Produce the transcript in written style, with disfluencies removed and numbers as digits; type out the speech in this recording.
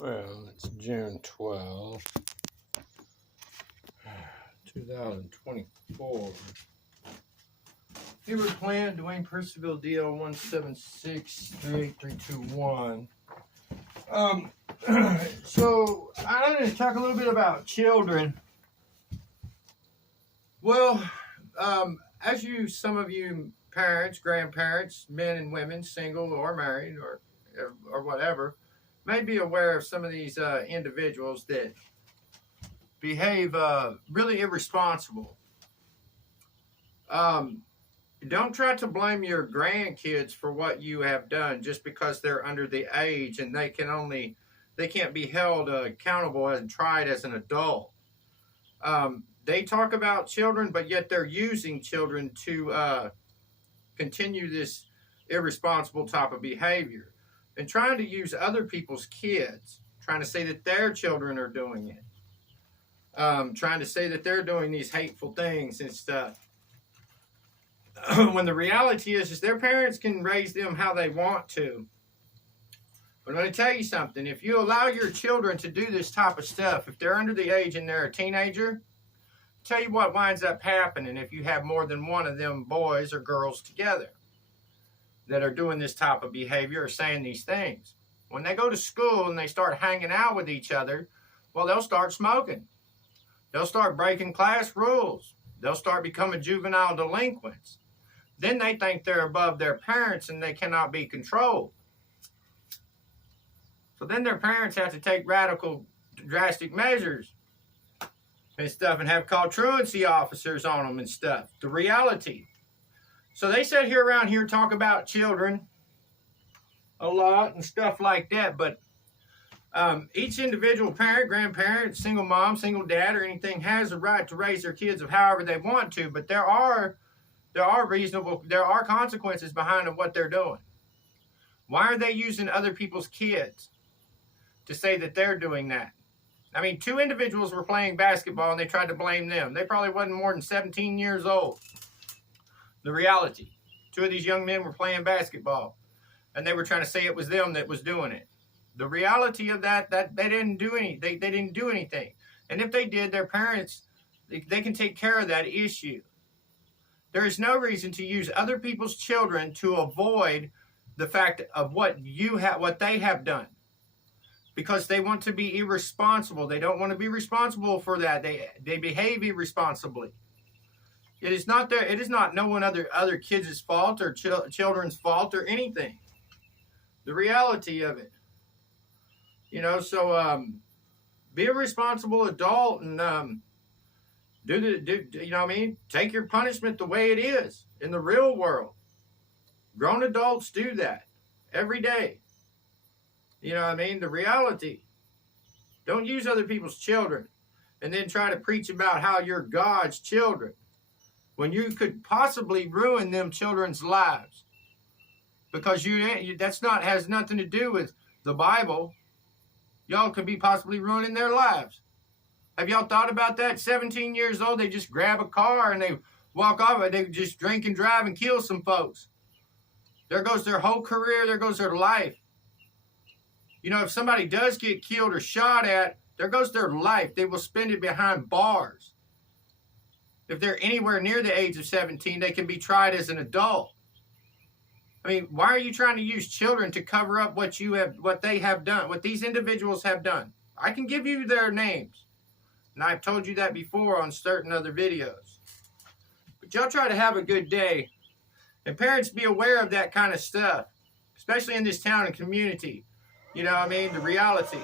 Well, it's June 12th, 2024. Here we're playing Dwayne Percivill DL 1763831. So I'm going to talk a little bit about children. Well, as some of you parents, grandparents, men and women, single or married or whatever, may be aware of some of these individuals that behave really irresponsible. Don't try to blame your grandkids for what you have done just because they're under the age and they can't be held accountable and tried as an adult. They talk about children, but yet they're using children to continue this irresponsible type of behavior and trying to use other people's kids, trying to say that their children are doing it, trying to say that they're doing these hateful things and stuff. When the reality is their parents can raise them how they want to. But I'm going to tell you something. If you allow your children to do this type of stuff, if they're under the age and they're a teenager, tell you what winds up happening if you have more than one of them boys or girls together that are doing this type of behavior or saying these things. When they go to school and they start hanging out with each other, well, they'll start smoking. They'll start breaking class rules. They'll start becoming juvenile delinquents. Then they think they're above their parents and they cannot be controlled. So then their parents have to take radical, drastic measures and stuff and have called truancy officers on them and stuff. The reality. So they sit here around here talk about children a lot and stuff like that, but each individual parent, grandparent, single mom, single dad, or anything has a right to raise their kids of however they want to, but there are consequences behind what they're doing. Why are they using other people's kids to say that they're doing that? I mean, two individuals were playing basketball and they tried to blame them. They probably wasn't more than 17 years old. The reality. Two of these young men were playing basketball and they were trying to say it was them that was doing it. The reality of that they didn't do anything. They didn't do anything. And if they did, their parents, they can take care of that issue. There is no reason to use other people's children to avoid the fact of what they have done. Because they want to be irresponsible. They don't want to be responsible for that. They behave irresponsibly. It is not no one other kids' fault or children's fault or anything. The reality of it. So be a responsible adult and take your punishment the way it is in the real world. Grown adults do that every day. The reality. Don't use other people's children and then try to preach about how you're God's children when you could possibly ruin them children's lives. Because has nothing to do with the Bible. Y'all could be possibly ruining their lives. Have y'all thought about that? 17 years old, they just grab a car and they walk off it. They just drink and drive and kill some folks. There goes their whole career. There goes their life. If somebody does get killed or shot at, there goes their life. They will spend it behind bars. If they're anywhere near the age of 17, they can be tried as an adult. I mean, why are you trying to use children to cover up what they have done, what these individuals have done? I can give you their names. And I've told you that before on certain other videos. But y'all try to have a good day. And parents, be aware of that kind of stuff. Especially in this town and community. The reality.